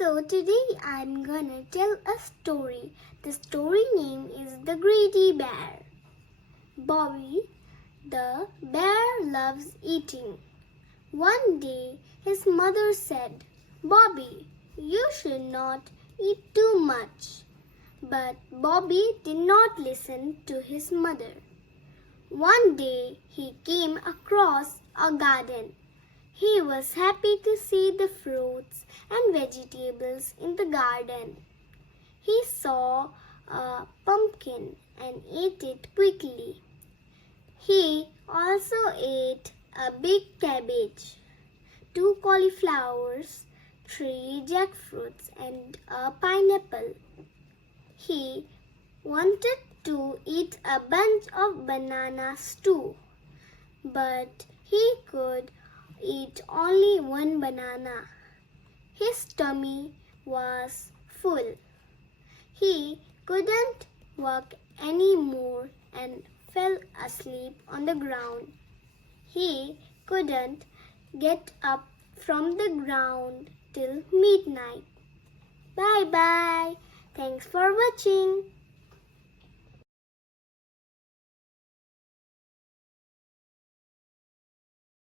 So today I'm gonna tell a story. The story name is The Greedy Bear. Bobby, the bear, loves eating. One day his mother said, "Bobby, you should not eat too much." But Bobby did not listen to his mother. One day he came across a garden. He was happy to see the fruits and vegetables in the garden. He saw a pumpkin and ate it quickly. He also ate a big cabbage, 2 cauliflowers, 3 jackfruits, and a pineapple. He wanted to eat a bunch of bananas too, but he could eat only 1 banana. His tummy was full. He couldn't walk anymore and fell asleep on the ground. He couldn't get up from the ground till midnight. Bye bye. Thanks for watching.